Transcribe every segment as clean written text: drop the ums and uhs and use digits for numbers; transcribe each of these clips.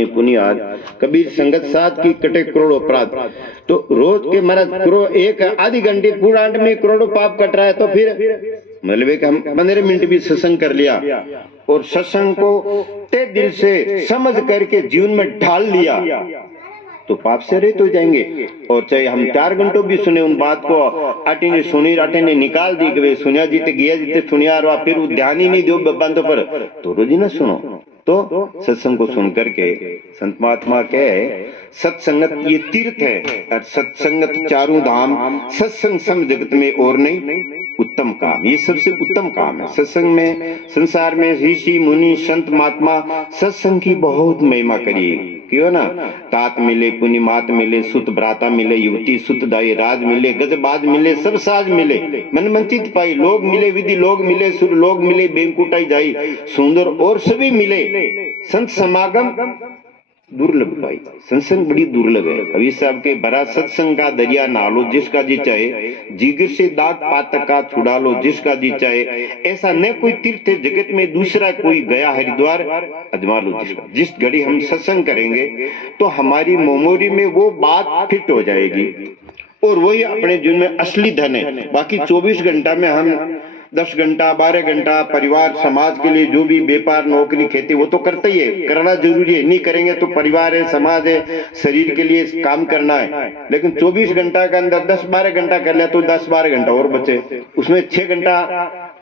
में पुनियाद, कबीर संगत साथ की कटे करोड़ों अपराध। तो रोज के महाराज करोड़ एक आधी घंटे पूरा में करोड़ों पाप कट रहा है, तो फिर मतलब कि हम 15 मिनट भी सत्संग कर लिया और सत्संग को ते दिल से समझ करके जीवन में ढाल लिया तो पाप से रहित हो जाएंगे। और चाहे हम 4 घंटों भी सुने उन बात को, आटे ने सुनी राटे ने निकाल दी कि सुनिया जीते गया जीते सुनिया, और फिर वो ध्यान ही नहीं दो बंदों पर, तो रोज ही ना सुनो। तो सत्संग को सुन करके संत महात्मा कहे सत्संगत ये तीर्थ है और सत्संगत चारों धाम, सत्संग सम जगत में और नहीं उत्तम काम, ये सबसे उत्तम काम है। सत्संग में संसार में ऋषि मुनि संत महात्मा सत्संग की बहुत महिमा करिए, क्यों ना, तात मिले पुनि मात मिले, सुत भ्राता मिले, युवती सुत दाई राज मिले, गजबाज मिले, सब साज मिले, मन मंचित पाई, लोग मिले विधि लोग मिले, सुर लोग मिले, बेंकुटाई जाई सुंदर और सभी मिले, संत समागम दुर्लभ पाई। सत्संग बड़ी दुर्लभ है। अभी साहब के भरा सत्संग का दरिया नालो जिसका जी चाहे, जिगर से दाग पातक का छुड़ा लो जिसका जी चाहे, ऐसा न कोई तीर्थ जगत में दूसरा कोई गया हरिद्वार अजमा लो जिसका। जिस घड़ी हम सत्संग करेंगे तो हमारी मेमोरी में वो बात फिट हो जाएगी और वही अपने जीवन में असली धन है। बाकी 24 घंटा में हम 10 घंटा 12 घंटा परिवार समाज के लिए जो भी व्यापार नौकरी खेती वो तो करते ही है, करना जरूरी है, नहीं करेंगे तो परिवार है समाज है शरीर के लिए काम करना है। लेकिन 24 घंटा के अंदर 10-12 घंटा कर लिया तो 10-12 घंटा और बचे, उसमें 6 घंटा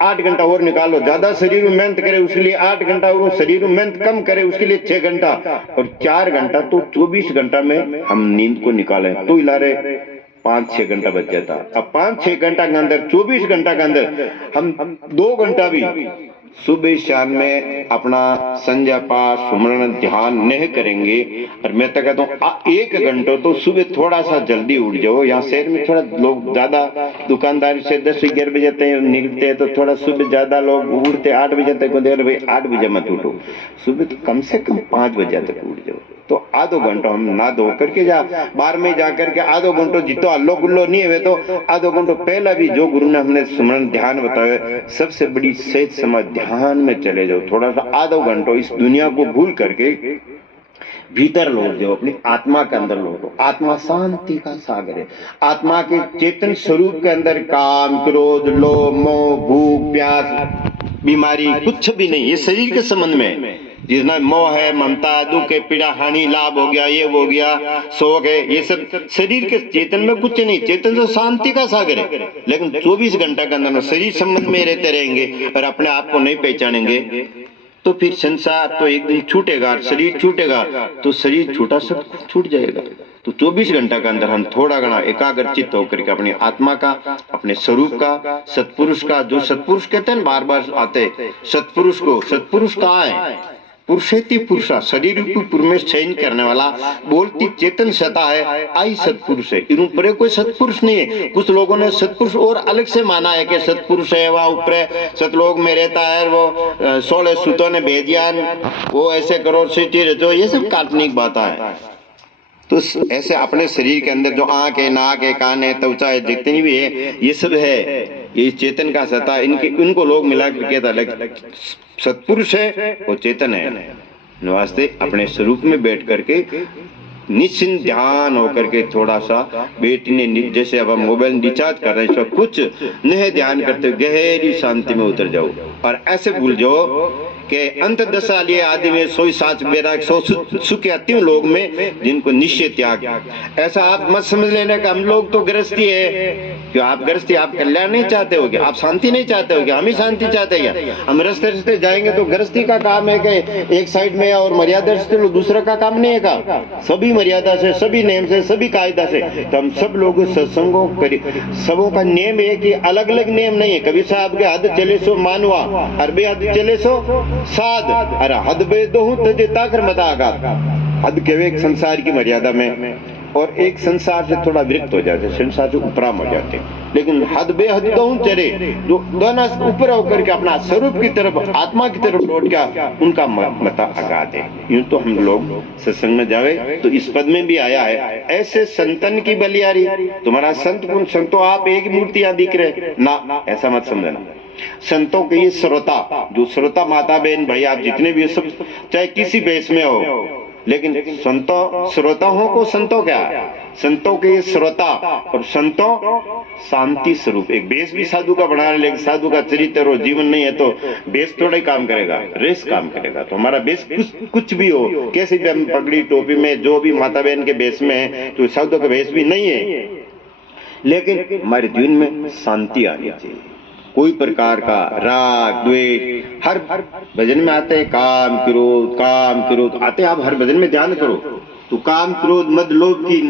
8 घंटा और निकालो, ज्यादा शरीर में मेहनत करे उसके लिए 8 घंटा और शरीर में मेहनत कम करे उसके लिए 6 घंटा और 4 घंटा, तो 24 घंटा में हम नींद को निकालें तो इलारे 5-6 घंटा बच जाता। अब 5-6 घंटा के अंदर 24 घंटा के अंदर हम 2 घंटा भी सुबह शाम में अपना संध्या पाठ सुमरण ध्यान नहीं करेंगे, और मैं तो कहता हूँ 1 घंटा तो सुबह थोड़ा सा जल्दी उठ जाओ। यहाँ शहर में थोड़ा लोग ज्यादा दुकानदारी से 10-11 बजे तक निकलते हैं, तो थोड़ा सुबह ज्यादा लोग उठते 8 बजे तक, भाई 8 बजे मत उठो, सुबह तो कम से कम 5 बजे तक उठ जाओ। तो आधो घंटा हम ना धो करके जा बाहर में जा करके आधो घंटो जितो हल्लो गुल्लो नहीं है तो आधो घंटो पहला भी जो गुरु ने हमने सुमरण ध्यान बताया, सबसे बड़ी सेहत समाज ध्यान में चले जाओ। थोड़ा सा आधो घंटो इस दुनिया को भूल करके भीतर लौट जाओ, अपनी आत्मा के अंदर लौटो। आत्मा शांति का सागर है। आत्मा के चेतन स्वरूप के अंदर काम क्रोध लोभ मोह भूख प्यास बीमारी कुछ भी नहीं, ये शरीर के संबंध में जितना मोह है ममता दुख है पीड़ा हानि लाभ हो गया ये हो गया शोक है, ये सब शरीर के चेतन में कुछ नहीं। चेतन तो शांति का सागर है, लेकिन 24 घंटा के अंदर शरीर संबंध में रहते रहेंगे और अपने आप को नहीं पहचानेंगे तो फिर संसार तो एक दिन छूटेगा, शरीर छूटेगा तो शरीर छूटा सब छूट जाएगा। तो 24 घंटा के अंदर हम थोड़ा घना एकाग्रचित होकर के अपनी आत्मा का अपने स्वरूप का सत्पुरुष का, जो सत्पुरुष कहते हैं बार बार आते सत्पुरुष को, सत्पुरुष कहाँ है? पुरुषेति पुरुषा शरीर रूपी पुर में शयन करने वाला बोलती चेतन सता है, आई सत्पुरुष है। इन ऊपर कोई सत्पुरुष नहीं है। कुछ लोगों ने सत्पुरुष और अलग से माना है कि सत्पुरुष है वहाँ ऊपर सतलोक में रहता है, वो 16 सूतों ने भेज दिया, वो ऐसे करो सिटी रचो, ये सब काल्पनिक बातें हैं। तो ऐसे अपने शरीर के अंदर जो आंख है नाक है कान है त्वचा है जितनी भी है ये सब है, ये चेतन का सत्ता। इनको लोग मिला करके कहता सत्पुरुष है वो चेतन है। वास्ते अपने स्वरूप में बैठ करके निश्चिंत ध्यान होकर के थोड़ा सा बैठने, जैसे अब हम मोबाइल रिचार्ज कर रहे हैं सब कुछ नहीं ध्यान करते, गहरी शांति में उतर जाओ और ऐसे भूल जाओ कि अंत दशा लिए आदि में सोई साच बैराग सो सुख तीन लोग में जिनको निश्चय त्याग। ऐसा आप मत समझ लेना कि हम लोग तो गृहस्थी है, क्यों आप गृहस्थी आप कल्याण नहीं चाहते हो क्या? आप शांति नहीं चाहते हो क्या? हम ही शांति चाहते हैं क्या? हम रास्ते रास्ते जाएंगे तो गृहस्थी का काम है कि एक साइड में और मर्यादा से दूसरा का काम नहीं है का? सभी मर्यादा से सभी नियम से सभी कायदा से तो हम सब लोग सत्संगों करी सबों का नियम है कि अलग अलग नियम नहीं है। कभी साहब के हद चले सो मानवा और बेहद चले सो साध, अरे हद बे दो तजे ताकर मत आगात। हद के एक संसार की मर्यादा में और एक संसार से थोड़ा विरक्त हो जाते, संसार से उपराम हो जाते। लेकिन हद बेहद दो चले जो दोनों ऊपर होकर के अपना स्वरूप की तरफ आत्मा की तरफ लौट गया, उनका मता आगात है। यूं तो हम लोग सत्संग में जावे तो इस पद में भी आया है ऐसे संतन की बलियारी। तुम्हारा संत कौन? संतो आप एक मूर्ति यहाँ दिख रहे ना, ऐसा मत समझना। संतों के ये श्रोता, जो श्रोता माता बहन भाई आप जितने भी सब चाहे किसी बेस में हो, लेकिन संतों श्रोताओं को संतों क्या है, संतों के श्रोता और संतों शांति स्वरूप। एक बेस भी साधु का बना है, लेकिन साधु का चरित्र और जीवन नहीं है तो बेस थोड़ा ही काम करेगा, रेस काम करेगा। तो हमारा बेस कुछ भी हो, कैसे भी हम पगड़ी टोपी में जो भी माता बहन के बेस में है, तो साधु का बेस भी नहीं है, लेकिन हमारे जीवन में शांति आनी चाहिए। कोई प्रकार का राग द्वेष, हर भजन में आते हैं काम क्रोध आते हैं। आप हर भजन में ध्यान करो तो काम क्रोध मद लोभ की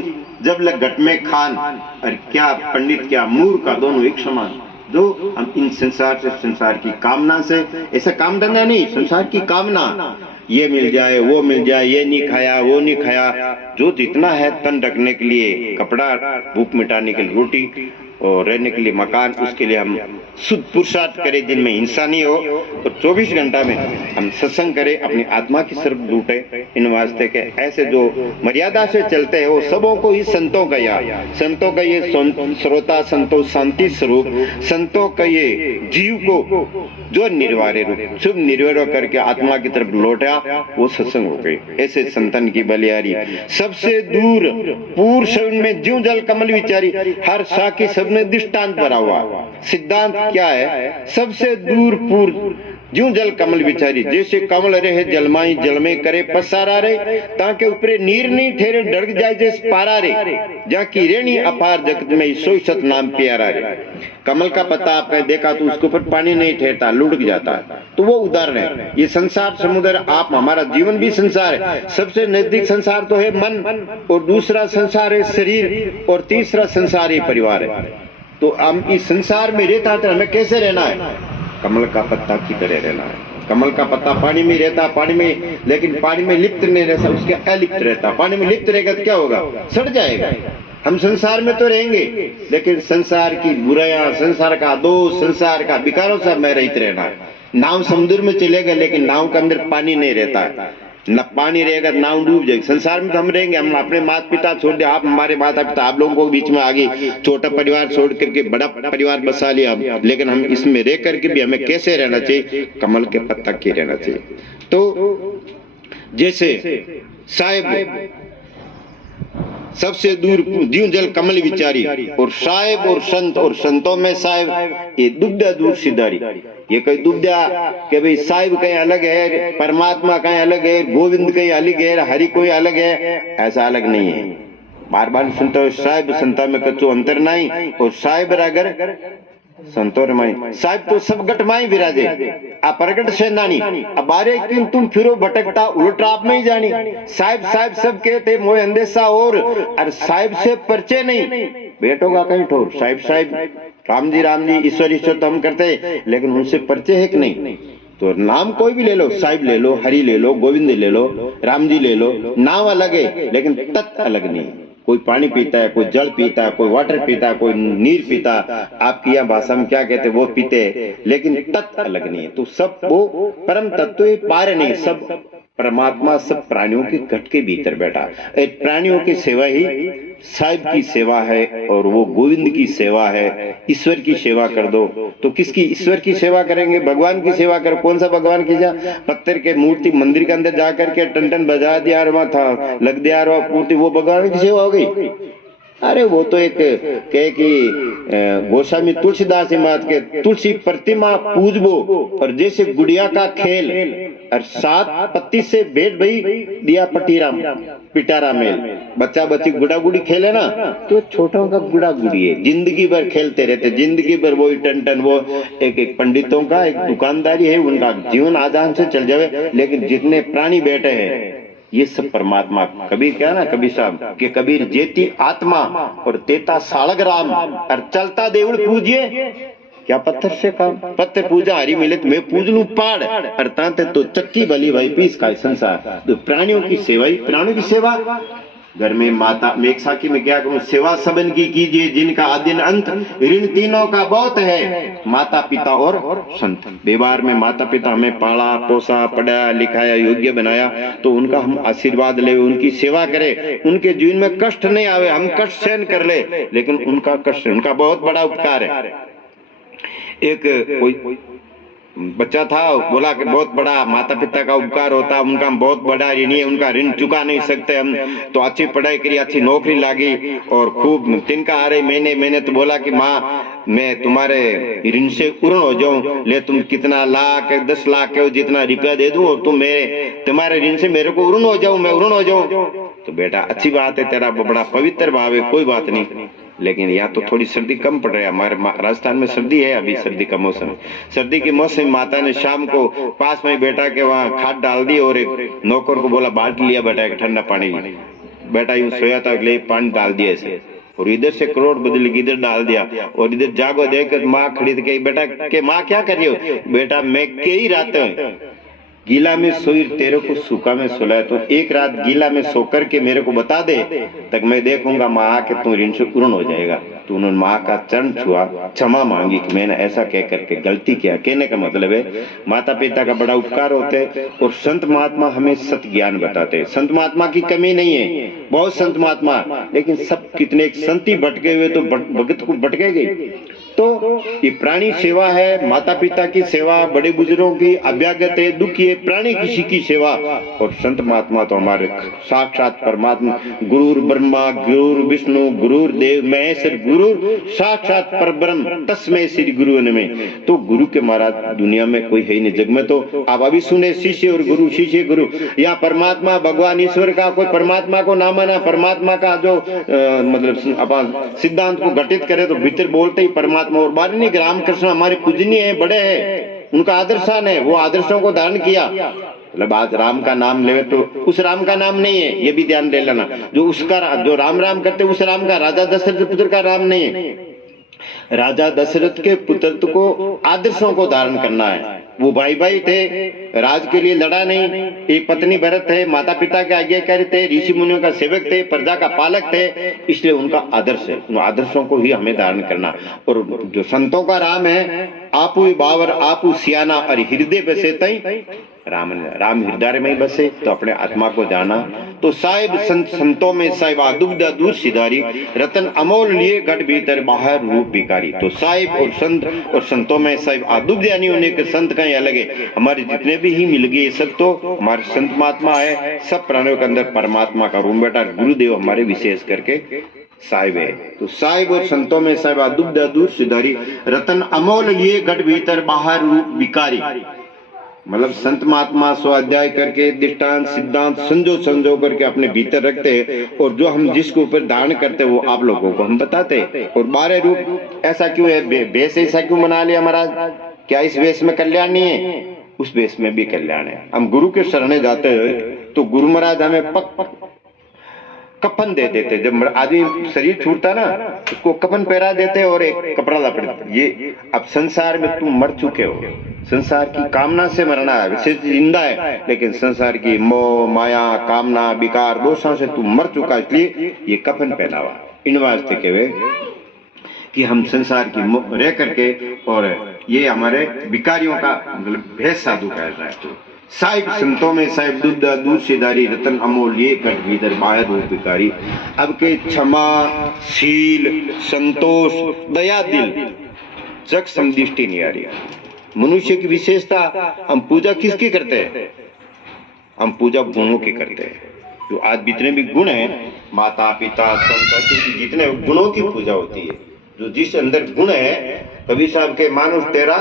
जब लग घट में खान, और क्या पंडित क्या मूर्ख का दोनों एक समान। जो हम इन संसार से, संसार की कामना से, ऐसा काम धंधा नहीं, संसार की कामना, ये मिल जाए वो मिल जाए, ये नहीं खाया वो नहीं खाया, जो जितना है तन रखने के लिए कपड़ा, भूख मिटाने के लिए रोटी और रहने के लिए मकान, उसके लिए हम शुद्ध पुरुषार्थ करें जिनमें हिंसा नहीं हो। और 24 घंटा में हम सत्संग करें, अपनी आत्मा की तरफ लूटे। इन वास्ते के ऐसे जो मर्यादा से चलते हैं वो सबों को ही संतों का संतों का ये श्रोता, संतों शांति स्वरूप, संतों का ये जीव को जो निर्वारे रूप शुभ निर्वय करके आत्मा की तरफ लौटा, वो सत्संग हो गई। ऐसे संतन की बलियारी सबसे दूर पूर्ण शवन में ज्यों जल कमल विचारी, हर साखी सबने दृष्टांत भरा हुआ। सिद्धांत क्या है, सबसे दूर पूर्व ज्यों जल कमल विचारी, जैसे कमल रहे जलमाई जल में करे पसारा रे, ताकि ऊपरे नीर नहीं ठहरे डर जाए जैसे पारा रे, जहाँ की रेणी अपार जगत में सोई सत नाम प्यारा रे। कमल का पत्ता आपने देखा तो उसके ऊपर पानी नहीं ठहरता, लुढ़क जाता है, तो वो उदाहरण है। ये संसार समुद्र, आप हमारा जीवन भी संसार है। सबसे नजदीक संसार तो है मन, और दूसरा संसार है शरीर, और तीसरा संसार है परिवार है। तो हम इस संसार में रहता है तो हमें कैसे रहना है, कमल का पत्ता की तरह रहना है। कमल का पत्ता पानी में रहता, पानी में, लेकिन पानी में लिप्त नहीं रहता, उसके अलिप्त रहता। पानी में लिप्त रहेगा तो क्या होगा, सड़ जाएगा। हम संसार में तो रहेंगे, लेकिन संसार की बुराइयां, संसार का दोष, संसार का विकारों से हमें रहित रहना है। नाव समुद्र में चलेगा, लेकिन नाव के अंदर पानी नहीं रहता है, न पानी रहेगा नाव डूब जाएगी। संसार में तो हम रहेंगे, हम अपने माता पिता छोड़ दे, आप हमारे माता पिता, आप लोगों को बीच में आगे छोटा परिवार छोड़ करके बड़ा परिवार बसा लिया, लेकिन हम इसमें रह करके भी हमें कैसे रहना चाहिए, कमल के पत्ता के रहना चाहिए। तो जैसे साहिब सबसे दूर ज्यों जल कमल विचारी, और साहिब और संत, और संतों में साहिब ये दुबदा दूर सिधारी। ये कोई दुबदा कि भाई साहिब कहीं अलग है, परमात्मा कहीं अलग है, गोविंद कहीं अलग है, हरि कोई अलग है, ऐसा अलग नहीं है। बार बार सुनते हो साहिब संता में कच्चो अंतर नहीं, और साहिब अगर संतोर माई साहिब तो सब गट माई विराजे, आ प्रगट से नानी, अब बारे क्यों तुम फिरो भटकता उलट आप में ही जानी। साहिब साहिब सब कहते मोए अंदेशा, और साहिब से परिचय नहीं, बेटों का कहीं ठोर। साहिब साहिब राम जी ईश्वर ईश्वर तो हम करते, लेकिन उनसे परिचय है कि नहीं। तो नाम कोई भी ले लो, साहिब ले लो, हरि ले लो, गोविंद ले लो, राम जी ले लो, नाम अलग है लेकिन तत्व अलग नहीं। कोई पानी पीता है, कोई जल पीता है, कोई वाटर पीता है, कोई नीर पीता, आपकी यहाँ भाषा में क्या कहते हैं वो पीते, लेकिन तत्व अलग नहीं है। तो सब वो परम तत्व पार नहीं, सब परमात्मा सब प्राणियों के घट के भीतर बैठा। प्राणियों की सेवा ही साहिब की सेवा है, और वो गोविंद की सेवा है। ईश्वर की सेवा कर दो तो किसकी ईश्वर की सेवा करेंगे, भगवान की सेवा करो। कौन सा भगवान की जा, पत्थर के मूर्ति मंदिर के अंदर जाकर के टन टन बजा दिया और वहां था लग दिया और मूर्ति, वो भगवान की सेवा हो गई। अरे वो तो एक कहे कि गोस्वामी तुलसीदास बात के, तुलसी प्रतिमा पूजबो और जैसे गुड़िया का खेल, और 7 पत्ती से भेंट भई दिया पिटारा मेल। बच्चा बच्ची गुड़ा गुड़ी खेले ना, तो छोटों का गुड़ा गुड़ी है, जिंदगी भर खेलते रहते, जिंदगी भर वही टन टन। वो एक पंडितों का एक दुकानदारी है, उनका जीवन आजान से चल जावे, लेकिन जितने प्राणी बैठे हैं ये सब परमात्मा। कबीर क्या ना, कबीर साहब कि कबीर जेती आत्मा और तेता सालग राम, और चलता देवल पूजिए क्या पत्थर से काम। पत्थर पूजा हरी मिले तो मैं पूज लूं पहाड़, अर्थात तो चक्की भली भाई पीस का संसार। तो प्राणियों की सेवा ही, प्राणियों की सेवा। घर में माता में एक साखी में क्या करूं, सेवा सबन की कीजिए जिनका आदिन अंत, ऋण तीनों का बहुत है, माता पिता और संत। व्यवहार में माता पिता हमें पाला पोसा पढ़ाया लिखाया योग्य बनाया, तो उनका हम आशीर्वाद ले, उनकी सेवा करें, उनके जीवन में कष्ट नहीं आवे, हम कष्ट सहन कर ले, लेकिन उनका कष्ट, उनका बहुत बड़ा उपकार है। एक कोई बच्चा था, बोला कि बहुत बड़ा माता पिता का उपकार होता, उनका बहुत बड़ा ऋण है, उनका ऋण चुका नहीं सकते हम, तो अच्छी पढ़ाई करी, अच्छी नौकरी लागी और खूब तिनका आ रही। मैंने तो बोला कि माँ मैं तुम्हारे ऋण से पूर्ण हो जाऊं, ले तुम कितना लाख 10 लाख के जितना रुपया दे दूं और तुम तुम्हारे ऋण से मेरे को ऋण हो जाऊं, मैं ऋण हो जाऊं। तो बेटा अच्छी बात है, तेरा बड़ा पवित्र भाव है, कोई बात नहीं, लेकिन यहाँ तो थोड़ी सर्दी कम पड़ रही है। हमारे राजस्थान में सर्दी है, अभी सर्दी का मौसम, सर्दी के मौसम में माता ने शाम को पास में बैठा के वहाँ खाद डाल दी और एक नौकर को बोला बाल्टी लिया बेटा एक ठंडा पानी, बेटा यूं सोया था, ले पानी डाल दिया ऐसे, और इधर से करोड़ बदल के इधर डाल दिया, और इधर जागो देखकर माँ खड़ी थी, बेटा के माँ क्या कर रही हो? बेटा मैं कई रात गीला में सोई तेरे को सूखा में सुलाए, तो एक रात गीला में सो करके मेरे को बता दे, तक मैं देखूंगा माँ के तू ऋण से पूर्ण हो जाएगा। तो उन्होंने माँ का चरण छुआ, क्षमा मांगी कि मैंने ऐसा कह करके गलती किया। कहने का मतलब है माता पिता का बड़ा उपकार होते और संत महात्मा हमें सत्य ज्ञान बताते। संत महात्मा की कमी नहीं है, बहुत संत महात्मा, लेकिन सब कितने संत ही भटके हुए तो भगत को भटकेगी। तो ये प्राणी सेवा है, माता पिता की सेवा, बड़े बुजुर्गों की, अभ्यागत है, दुखी है, प्राणी किसी की सेवा। और संत महात्मा तो हमारे साक्षात परमात्मा, गुरु ब्रह्मा गुरु विष्णु गुरु देव महेश्वर गुरु साक्षात परब्रह्म तस्मै श्री गुरु में। तो गुरु के महाराज दुनिया में कोई है नहीं जग में। तो आप अभी सुने शिष्य और गुरु, शिष्य गुरु, या परमात्मा भगवान ईश्वर का कोई परमात्मा को ना माना, परमात्मा का जो मतलब अपन सिद्धांत को घटित करे तो भीतर बोलते ही परमात्मा। और बारनी रामकृष्ण हमारे पूजनीय है, बड़े हैं, उनका आदर्शान है, वो आदर्शों को धारण किया। मतलब आज राम का नाम ले तो उस राम का नाम नहीं है, ये भी ध्यान दे लेना, जो उसका जो राम राम करते उस राम का, राजा दशरथ पुत्र का राम नहीं है। राजा दशरथ के पुत्र को आदर्शों को धारण करना है। वो भाई भाई थे, राज के लिए लड़ा नहीं, एक पत्नी भरत थे, माता पिता के आज्ञाकारी थे, ऋषि मुनियों का सेवक थे, प्रजा का पालक थे, इसलिए उनका आदर्श है, उन आदर्शों को ही हमें धारण करना। और जो संतों का राम है, आपू बावर आपू सियाना और हृदय बसे तई राम हृदय में ही बसे, तो अपने आत्मा को जाना। तो साहिब संतों में साहिब दुग्ध दूध सिधारी, रतन अमोल लिए घट भीतर बाहर रूप भिखारी। तो साहिब और संत और संतों में साहिब दुग्ध यानी उन्हें के संत कहीं अलग है, हमारे जितने भी ही मिल गए सब तो हमारे संत महात्मा है। सब प्राणियों के अंदर परमात्मा का रूम बेटा गुरुदेव हमारे विशेष करके साहिब है। तो साहिब और संतों में साहिब दुग्ध दूध सिधारी, रतन अमोल लिए घट भीतर बाहर रूप भिखारी। मतलब संत महात्मा स्वाध्याय करके दृष्टांत सिद्धांत संजो करके अपने भीतर रखते हैं, और जो हम जिसके ऊपर धारण करते हैं वो आप लोगों को हम बताते हैं। और 12 रूप ऐसा क्यों है, वेश ऐसा क्यों बना लिया महाराज? क्या इस वेश में कल्याण नहीं है? उस वेश में भी कल्याण है। हम गुरु के शरण जाते हैं तो गुरु महाराज हमें कफन दे देते। जब आदमी शरीर छूटता ना, उसको कफन पहरा देते और एक कपड़ा लपेट, ये अब संसार में तुम मर चुके हो, संसार की कामना से मरना है, सिर्फ जिंदा है, लेकिन संसार की मोह माया कामना विकार दोषों से तुम मर चुका, इसलिए ये कफन पहनावा इन वास्ते के वे कि हम संसार की रह करके, और ये हमारे विकारियों का मतलब भेष साधु कह रहा है। तो साहिब संतों में साहिब दूध दूध सिधारी, रतन अमोल ये घट भीतर बाहर रूप भिखारी। अब के क्षमा शील संतोष दया दिल जग समदृष्टि नहीं आ रही। मनुष्य की विशेषता, हम पूजा किसकी करते हैं? हम पूजा गुणों की करते हैं। जो आज जितने भी गुण हैं, माता पिता संत, जितने गुणों की पूजा होती है, जो जिस अंदर गुण है, कबीर साहब के मानुष तेरा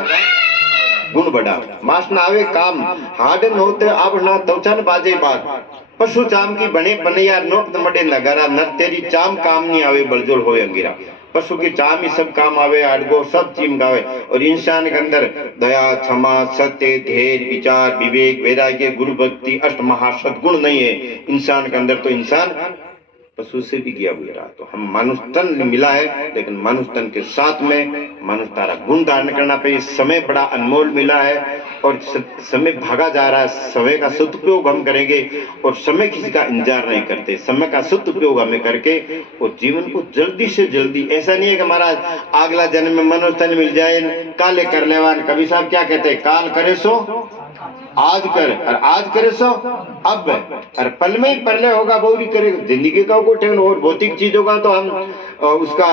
गुण बढ़ा, मास ना आवे काम, हाड नोते अब ना तवचन बाजे बाग, पशु चाम की बने बनैया नोट मडे नगारा, नर तेरी चाम काम नहीं आवे बलजोल होए अंगिरा। पशु की चाम ही सब काम आवे, आडगो सब चीम गावे। और इंसान के अंदर दया क्षमा सत्य धैर्य विचार विवेक वैराग्य गुरु भक्ति अष्ट महासद्गुण नहीं है इंसान के अंदर, तो इंसान पशु से भी गया हुआ। तो हम मनुष्य तन मिला है, लेकिन मनुष्य तन के साथ में मनुष्य तारा गुण धारण करना पे समय बड़ा अनमोल मिला है, और समय भागा जा रहा है। समय का सदुपयोग हम करेंगे, और समय किसी का इंतजार नहीं करते, समय का सदुपयोग हमें करके और जीवन को जल्दी से जल्दी, ऐसा नहीं है कि महाराज अगला जन्म में मनुष्य तन मिल जाए, काले कर लेवान। कबीर साहब क्या कहते हैं, काल करे सो आज कर और आज करे सो अब और पल में ही परले होगा वो भी करेगा। जिंदगी का कोई ठेन और भौतिक चीजों का तो हम उसका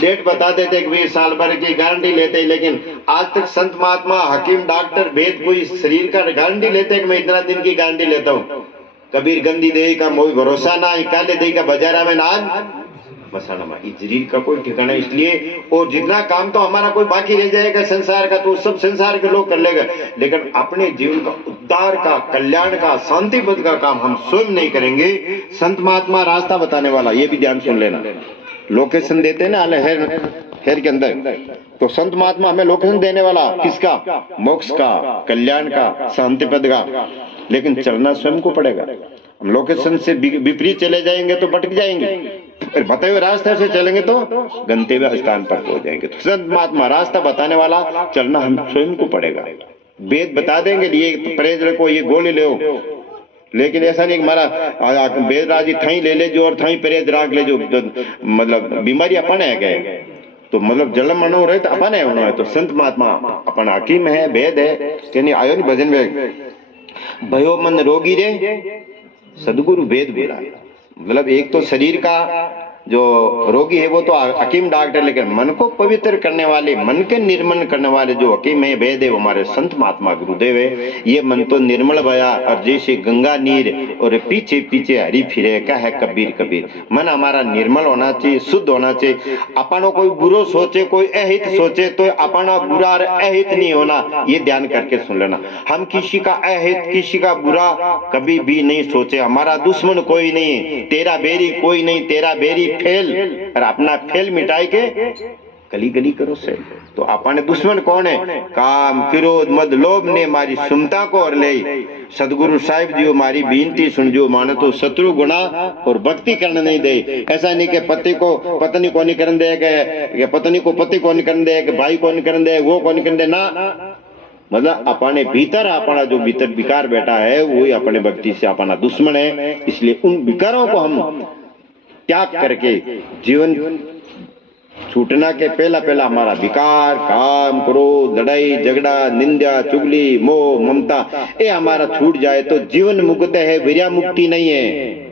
डेट बता देते कि भाई साल भर की गारंटी लेते, लेकिन आज तक संत महात्मा हकीम डॉक्टर वेद कोई शरीर का गारंटी लेते कि मैं इतना दिन की गारंटी लेता हूँ। कबीर गंदी दे का मोई भरोसा ना, काले दे का बाजारा में नाज बसाना मा, शरीर का कोई ठिकाना। इसलिए और जितना काम तो हमारा कोई बाकी रह जाएगा संसार का तो सब संसार के लोग कर लेगा, लेकिन अपने जीवन का उद्धार का, कल्याण का, शांति पद का काम हम स्वयं नहीं करेंगे। संत महात्मा रास्ता बताने वाला, ये भी ध्यान सुन लेना। लोकेशन देते हैं ना हेर के अंदर, तो संत महात्मा हमें लोकेशन देने वाला किसका? मोक्ष का, कल्याण का, शांति पद का, लेकिन चलना स्वयं को पड़ेगा। हम लोकेशन से विपरीत चले जाएंगे तो भटक जाएंगे, फिर बताए हुए रास्ते से चलेंगे तो गंतव्य स्थान पर पहुंच जाएंगे। तो संत महात्मा रास्ता बताने वाला, चलना हम स्वयं को पड़ेगा। वेद बता देंगे ये परहेज रखो, ये गोली ले, लेकिन ऐसा नहीं हमारा वेद राजी थाई ले ले जो और थाई परहेज राख ले जो, मतलब बीमारी अपन है गए तो मतलब जलम मनो रहे तो अपन है उन्होंने। तो संत महात्मा अपन हकीम है, वेद है कि नहीं आयो नहीं भजन में भयो मन रोगी रे सदगुरु वेद बोला। मतलब एक तो शरीर का जो रोगी है वो तो हकीम डॉक्टर, लेकिन मन को पवित्र करने वाले, मन के निर्मल करने वाले जो हकीम है, वेद है, हमारे संत महात्मा गुरुदेव है। ये मन तो निर्मल भया और जैसे गंगा नीर और पीछे पीछे हरी फिरे, क्या है कबीर कबीर। मन हमारा निर्मल होना चाहिए, शुद्ध होना चाहिए। अपना कोई बुरो सोचे, कोई अहित सोचे तो अपना बुरा और अहित नहीं होना, ये ध्यान करके सुन लेना। हम किसी का अहित, किसी का बुरा कभी भी नहीं सोचे। हमारा दुश्मन कोई नहीं, तेरा बेरी कोई नहीं, तेरा बेरी फेल, और अपना फेल मिटाई के गली गली करो से। तो अपने दुश्मन कौन है? काम, क्रोध, मद, लोभ ने मारी सुमता को और ले। सदगुरु साहिब जी हमारी बीनती सुन जो, मानो तो शत्रु गुना और भक्ति करने नहीं दे। ऐसा नहीं कि पति को पत्नी को नहीं करने दे, पत्नी को पति को नहीं करने दे, भाई को नहीं करने दे, वो को नहीं करने दे ना। मतलब अपने भीतर अपना जो भीतर विकार बैठा है वही अपने भक्ति से अपना दुश्मन है। इसलिए उन विकारों को हम त्याग करके जीवन छूटना के पहला हमारा विकार, काम, क्रोध, लड़ाई झगड़ा, निंदा, चुगली, मोह, ममता, ये हमारा छूट जाए तो जीवन मुक्त है, विरया मुक्ति नहीं है।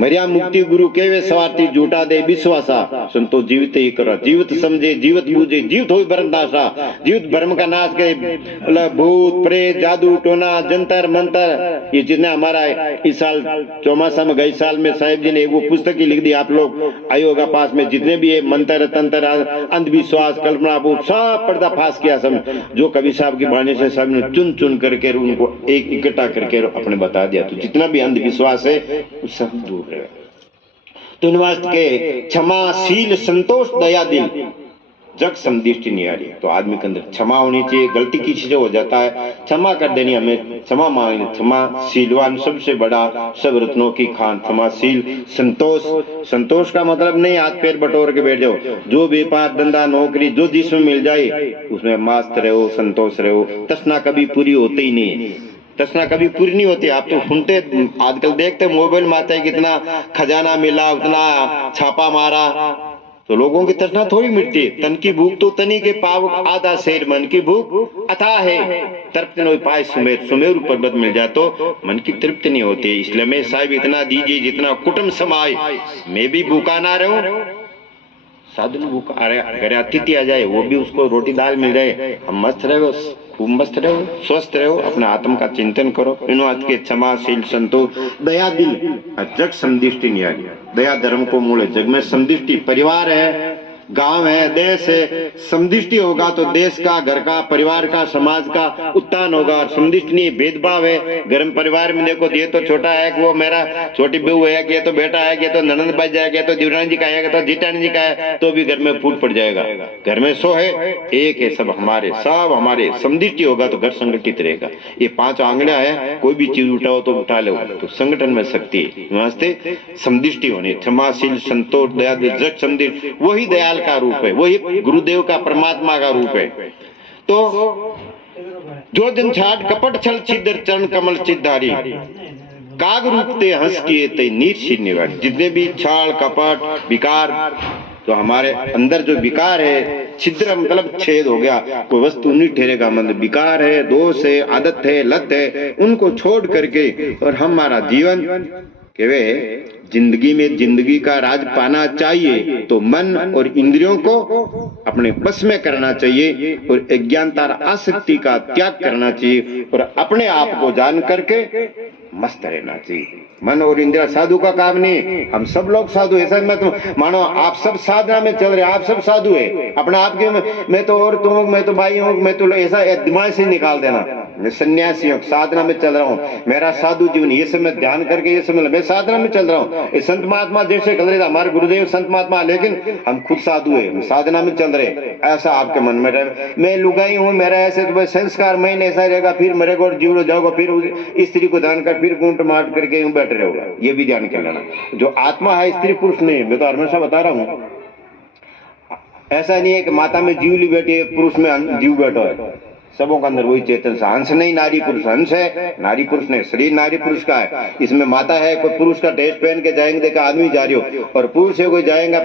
मर्या मुक्ति गुरु केवे स्वार्थी झूठा दे विश्वासा, संतो जीवित ही करो, जीवित समझे, जीवित बूझे, जीवित हो भरम नाशा। जीवित भरम का नाश करे, भूत प्रेत, जादू टोना, जंतर मंतर, ये जितने हमारा इस साल चौमासा में, गए साल में साहिब जी ने वो पुस्तक ही लिख दी, आप लोग आयोगा पास में जितने भी है मंत्र तंत्र, अंधविश्वास, कल्पना भूत, सब पर्दाफाश किया सब। जो कबीर साहब की बाणी से सब ने चुन चुन करके उनको एक इकट्ठा करके अपने बता दिया। तो जितना भी अंधविश्वास है वो सब दूर रहे। तो के क्षमाशील, संतोष, दया दिल, जग समदृष्टि निहारी। तो आदमी के अंदर क्षमा होनी चाहिए। गलती किसी से हो जाता है, क्षमा कर देनी, हमें क्षमा मांगनी। क्षमाशीलवान सबसे बड़ा, सब रत्नों की खान। क्षमाशील, संतोष, संतोष का मतलब नहीं हाथ पैर बटोर के बैठ जाओ। जो व्यापार धंधा नौकरी जो जिसमें मिल जाए उसमें मस्त रहो, संतोष रहो। तृष्णा कभी पूरी होती ही नहीं है, तृष्णा कभी पूरी नहीं होती। आप तो सुनते आजकल देखते मोबाइल में आता है कितना खजाना मिला, उतना छापा मारा, तो लोगों की तृष्णा थोड़ी मिटती है। तन की भूख तो तनी के पाव आधा शेर, मन की भूख अथाह है। तृप्त न पाए सुमेर, सुमेरु पर्वत मिल जाए तो मन की तृप्ति नहीं होती। इसलिए मैं साहिब इतना दीजिए जितना कुटुंब समाए, मैं भी भूखा ना रहूं, साधु भूखा, अरे घर अतिथि आ जाए वो भी उसको रोटी दाल मिल जाए, हम मस्त रहो, खूब मस्त रहो, स्वस्थ रहो, अपना आत्म का चिंतन करो। इन के क्षमाशील, संतोष, दया दिल, जग समदृष्टि नहीं। दया धर्म को मूल है। जग में समदृष्टि, परिवार है, गांव है, देश है। समदृष्टि होगा तो देश का, घर का, परिवार का, समाज का उत्थान होगा। समदृष्टि नहीं, भेदभाव है। घर में परिवार में देखो, ये तो छोटा है कि वो मेरा छोटी बहू है, कि ये तो बेटा है, कि ये तो ननंद बच जाएगा, तो देवरानी जी का है, तो जीठानी जी का है, तो भी घर में फूट पड़ जाएगा। घर में सो है, एक है, सब हमारे, सब हमारे। समदृष्टि होगा तो घर संगठित रहेगा। ये 5 आंगलियां है, कोई भी चीज उठाओ तो उठा लो, तो संगठन में शक्ति है। वास्ते समदृष्टि होनी। क्षमाशील, संतोष, दया, जग समदृष्टि, वही दयाल का रूप है, वही गुरुदेव का, परमात्मा का रूप है। तो जो जन छाट कपट छल छिद्र चरण कमल चिद्धारी, काग रूपते हंस किए ते नीर शीर निवारी। जितने भी छाल कपट विकार तो हमारे अंदर जो विकार है, छिद्र मतलब छेद हो गया, कोई वस्तु नहीं ठहरेगा, मतलब विकार है, दोष है, आदत है, लत है, उनको छोड़ करके और हमारा जीवन के वे जिंदगी में जिंदगी का राज पाना चाहिए तो मन और इंद्रियों को अपने बस में करना चाहिए और अज्ञानता आसक्ति का त्याग करना चाहिए और अपने आप को जान करके मस्त रहना चाहिए। मन और इंद्रिया साधु का काम नहीं, हम सब लोग साधु, ऐसा मत मानो आप सब साधना में चल रहे, आप सब साधु है अपने आप के। मैं तो और तुम, मैं तो भाई हूँ, मैं तो ऐसा दिमाग से निकाल देना, मैं सन्यासी हूँ, साधना में चल रहा हूँ, मेरा साधु जीवन, ये सब मैं ध्यान करके ये सब मैं साधना में चल रहा हूँ। ये संत महात्मा जैसे कर रहे थे हमारे गुरुदेव संत महात्मा, लेकिन हम खुद साधु है, हम साधना में चल रहे, ऐसा आपके मन में रहे। मैं लुगाई हूँ, मेरा ऐसे तो संस्कार मैं ऐसा रहेगा, फिर मेरे को जीव जाओगा, फिर स्त्री को दान कर, फिर गुंट मार करके यूं बैठे रहोगा, ये भी ध्यान कर लेना। जो आत्मा है स्त्री पुरुष नहीं, मैं तो हमेशा बता रहा हूँ, ऐसा नहीं है कि माता में जीव ली बैठी है, पुरुष में जीव बैठा है, सबों के अंदर वही चेतन सा अंश नहीं, नारी पुरुष अंश है, नारी पुरुष नहीं, शरीर नारी पुरुष का है, इसमें माता है। कोई पुरुष का ड्रेस पहन के जाएंगे, देखा आदमी जा रही हो, और पुरुष है कोई जाएगा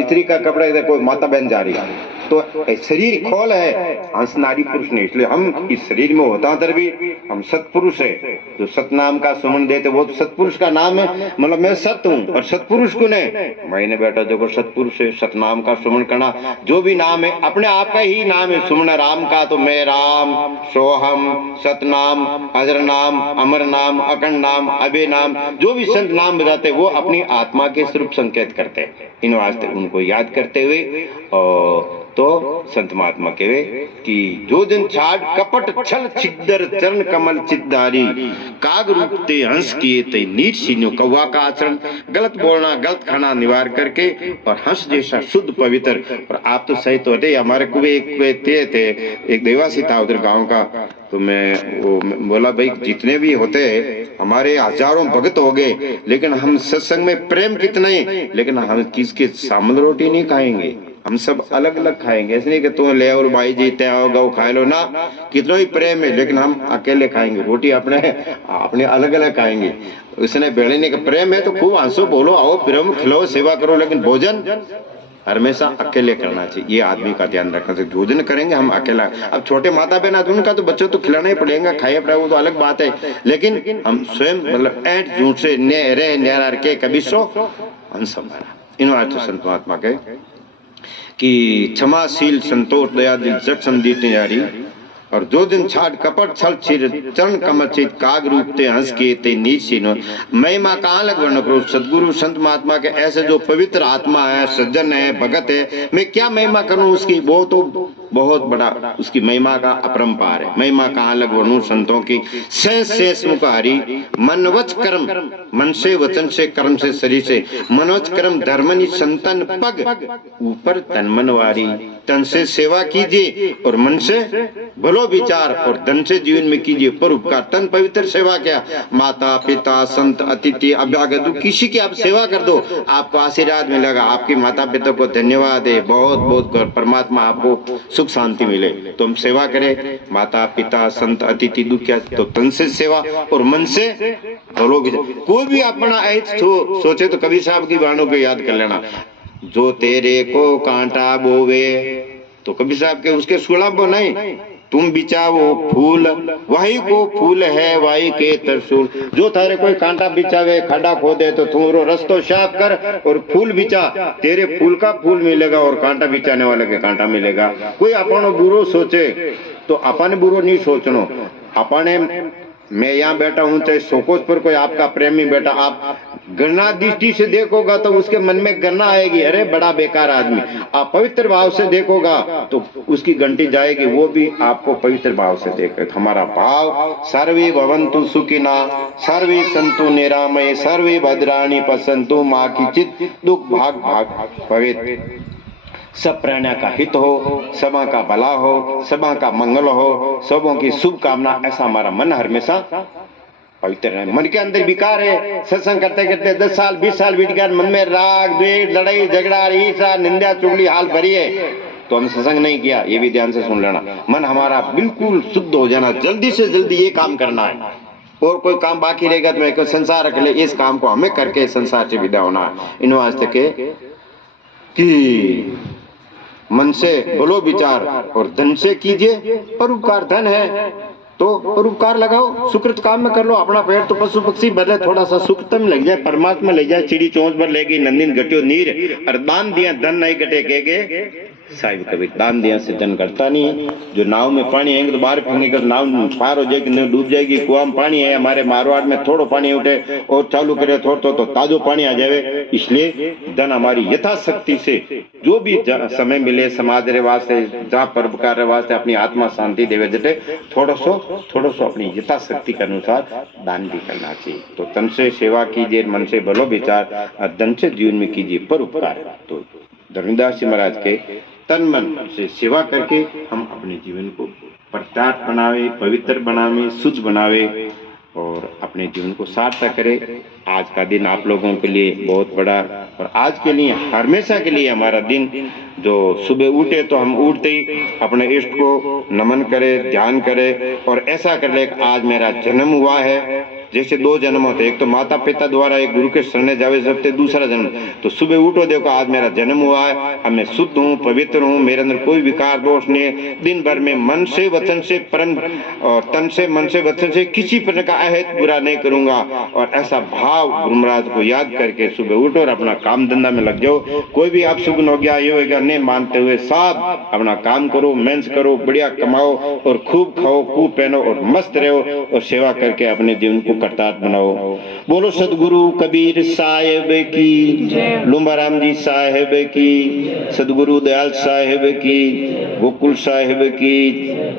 स्त्री का कपड़ा, कोई माता बहन जा रही है, तो शरीर खोल है, अंश नारी पुरुष नहीं। इसलिए हम इस शरीर में होता तर भी हम सत्पुरुष है, जो सतनाम का सुमन देते वो तो सत्पुरुष का नाम है, मतलब मैं सत्य हूँ और सत्पुरुष को नहीं, मैंने बेटा देखो सत्पुरुष है, सतनाम का सुमन करना, जो भी नाम है अपने आप का ही नाम है, सुमन राम का, तो मैं राम, सोहम, सतनाम, अजर नाम, अमर नाम, अखंड नाम, अभय नाम, जो भी संत नाम बताते वो अपनी आत्मा के स्वरूप संकेत करते हैं। इन वास्ते उनको याद करते हुए और तो संत महात्मा कहे कि जो दिन छाड़ कपट छल छिद्र चरण कमल चितधारी, काग रूपते हंस किए ते नीच सीनो, कौवा का आचरण, गलत बोलना, गलत खाना निवार करके और हंस जैसा शुद्ध पवित्र। और आप तो सही तो हटे, हमारे को एक थे, एक देवासी था उधर गांव का, तो मैं वो बोला भाई जितने भी होते हमारे हजारों भक्त हो गए, लेकिन हम सत्संग में प्रेम कितना है, लेकिन हम किसके सामने रोटी नहीं खाएंगे, हम सब अलग अलग खाएंगे। ऐसे नहीं कि तुम ले और भाई जीते आओ गौ खा लो ना, कितना ही प्रेम है, लेकिन हम अकेले खाएंगे रोटी, अपने अलग अलग खाएंगे। उसने बेड़े ने प्रेम है तो खूब हंसो, बोलो, आओ, प्रेम खिलाओ, सेवा करो, लेकिन भोजन हमेशा अकेले करना चाहिए। ये आदमी का ध्यान रखना चाहिए। भोजन करेंगे हम अकेला, अब छोटे माता बहन तो उनका तो बच्चों तो खिलाना ही पड़ेगा, खाए पड़े वो तो अलग बात है, लेकिन हम स्वयं मतलब ऐट झूठ से रहे न्यार के कभी सो अंश हमारा। इन वास्ते संत महात्मा के कि क्षमाशील संतोष दया दिल जग संदीप जारी, और जो दिन छाड़ कपट छल चरण कमल चित, काग रूपते हंस के ते नीच सीनो। महिमा कहाँ लग वर्ण करो, सदगुरु संत महात्मा के ऐसे जो पवित्र आत्मा है, सज्जन है, भगत है, मैं क्या महिमा करूं उसकी, वो तो बहुत बड़ा उसकी महिमा का अपरंपार है। महिमा कहाँ लग वर्णु संतों की, शेष मुखारी, मनवच कर्म, मन से वचन से कर्म से शरीर से, मनवच कर्म धर्मनि संतन पग, ऊपर तन मनवारी, तन से सेवा कीजिए और मन से भलो विचार, और धन से जीवन में कीजिए परोपकार। तन पवित्र सेवा क्या, माता पिता संत अतिथि अभ्यागत किसी की आप सेवा कर दो, आपको आशीर्वाद मिलेगा, आपके माता पिता को धन्यवाद है, बहुत बहुत परमात्मा आपको सुख शांति मिले। तो हम सेवा करें, माता पिता संत अतिथि दुखिया, तो तन से सेवा और मन से भलो विचार। कोई भी अपना सोचे तो कबीर साहब की वाणों को याद कर लेना, जो तेरे को कांटा बोवे, तो कबीर साहब के उसके सुलभ नहीं, तुम बिचावो फूल वही को फूल है वाई के तरसूल। जो थारे कोई कांटा बिचावे, खड्डा खोदे, तो तुम रस्तो साफ कर और फूल बिचा, तेरे फूल का फूल मिलेगा और कांटा बिचाने वाले के कांटा मिलेगा। कोई अपन बुरो सोचे तो अपन बुरो नहीं सोचनो, अपने मैं यहाँ बैठा हूँ चाहे सोकोस पर कोई आपका प्रेमी बैठा, आप गणना दृष्टि से देखोगा तो उसके मन में गणना आएगी, अरे बड़ा बेकार आदमी। आप पवित्र भाव से देखोगा तो उसकी घंटी जाएगी, वो भी आपको पवित्र भाव से देखे। हमारा भाव सर्वे भवन्तु सुखिना, सर्वे सन्तु निरामय, सर्वे भद्राणि पश्यन्तु मा किंचित् दुख भाग भाग भवेत्। सब प्राणियों का हित हो, सबा का भला हो, सबा का मंगल हो, सबों की शुभ कामना, ऐसा हमारा मन हमेशा पवित्र रहे। मन के अंदर विकार है, सत्संग करते करते 10 साल 20 साल बीत गया, मन में राग द्वेष लड़ाई झगड़ा ईर्ष्या निंदा चुगली हाल भरी है, तो हम सत्संग नहीं किया। ये भी ध्यान से सुन लेना, मन हमारा बिल्कुल शुद्ध हो जाना, जल्दी से जल्दी ये काम करना है, और कोई काम बाकी रहेगा तो मैं संसार रख ले, इस काम को हमें करके संसार से विदा होना है। इन वास्ते के कि मन से बोलो विचार और धन से कीजिए परोपकार। धन है तो परोपकार लगाओ, सुकृत काम में कर लो। अपना पेड़ तो पशु पक्षी भले थोड़ा सा सुकृतम लग जाए, परमात्मा ले जाए, चिड़ी चोंच पर लेगी नंदिन घटियो नीर, और दान दिया धन नहीं घटे के साहिब कभी दान दिया से धन घटता नहीं है। जो नाव में पानी आएंगे तो बाहर फेंकने का नाव पार हो जाएगी, डूब जाएगी। कुआं में पानी है, हमारे मारवाड़ में थोड़ा पानी उठे और चालू करे थोड़ा तो ताजो पानी आ जाए। इसलिए धन हमारी यथाशक्ति से जो भी समय मिले समाज रे वास्ते, जहाँ परोपकार रे वास्ते, अपनी आत्मा शांति देवे जटे थोड़ा सो अपनी यथाशक्ति के अनुसार दान भी करना चाहिए। तो तन से सेवा कीजिए, मन से भलो विचार, और धन से जीवन में कीजिए परोपकार। तो धर्मदास जी महाराज के तन मन से सेवा करके हम अपने जीवन को प्रत्यार्थ बनावे, पवित्र बनावे, शुद्ध बनावे और अपने जीवन को सार्थक करे। आज का दिन आप लोगों के लिए बहुत बड़ा, और आज के लिए हमेशा के लिए हमारा दिन, जो सुबह उठे तो हम उठते ही अपने इष्ट को नमन करें, ध्यान करें और ऐसा कर ले आज मेरा जन्म हुआ है। जैसे दो जन्म होते, एक तो माता पिता द्वारा, एक गुरु के शरण जावे सबसे, दूसरा जन्म। तो सुबह उठो, देखो आज मेरा जन्म हुआ है, अब मैं शुद्ध हूँ, पवित्र हूँ, मेरे अंदर कोई विकार दोष नहीं है। दिन भर में मन से वचन से परम और तन से मन से वचन से किसी प्रकार का अहित बुरा नहीं करूंगा। और ऐसा भाव गुरु महाराज को याद करके सुबह उठो और अपना काम धंधा में लग जाओ। कोई भी अपशुगन हो गया, ये हो गया नहीं मानते हुए साफ अपना काम करो, मेहनत करो, बढ़िया कमाओ और खूब खाओ, खूब पहनो और मस्त रहो और सेवा करके अपने जीवन को करतार्थ बनाओ। बोलो सदगुरु कबीर साहिब की, लुम्बाराम जी साहिब की, सदगुरु दयाल साहिब की, गोकुल साहिब की।